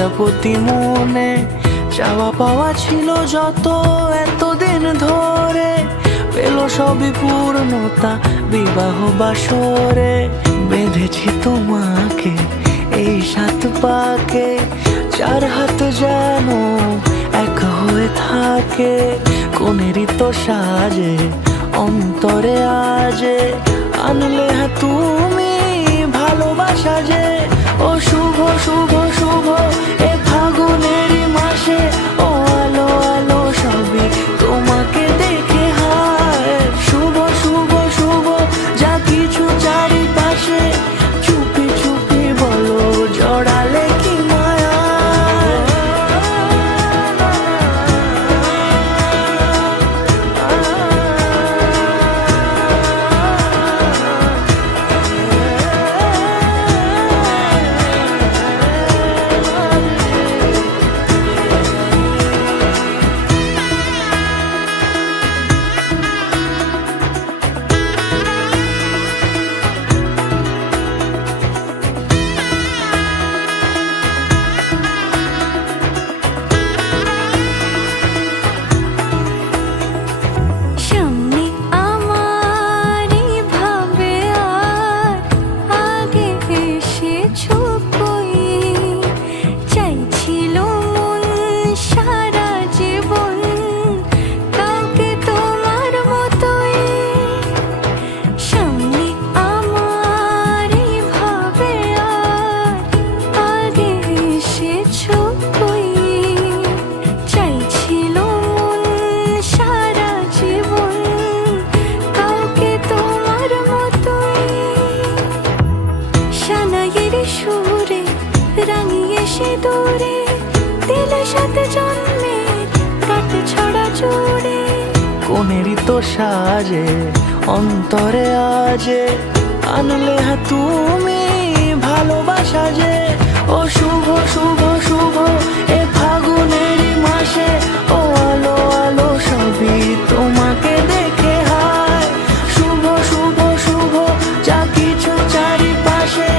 প্রজাপতি মনে চাওয়া পাওয়া ছিল যত এতদিন ধরে, পেল সবই পূর্ণতা বিবাহ বাসরে। বেঁধেছি তোমাকে এই 7 পাকে, 4 হাত যেন এক হয়ে থাকে। কোনেরই তো সাজে অন্তরে আজে, আনলে তুমি ভালোবাসা যে। ও শুভ শুভ শুভ এ ফাগুনেরই মাসে, ও আলো আলো সবই তোমাকে দেখে হায়। শুভ শুভ শুভ যা কিছু চারিপাশে, চুপি চুপি বলো জড়ালে কি মায়া। সুরে রাঙিয়ে সে দূরে দিলে 7 জন্মের কাট ছড়া জুড়ে। কোনেরই তো সাজে অন্তরে আজে, আনলে তুমি ভালোবাসা যে। ও শুভ শুভ শুভ এ ফাগুনেরই মাসে, ও আলো আলো সবই তোমাকে দেখে হায়। শুভ শুভ শুভ যা কিছু চারিপাশে,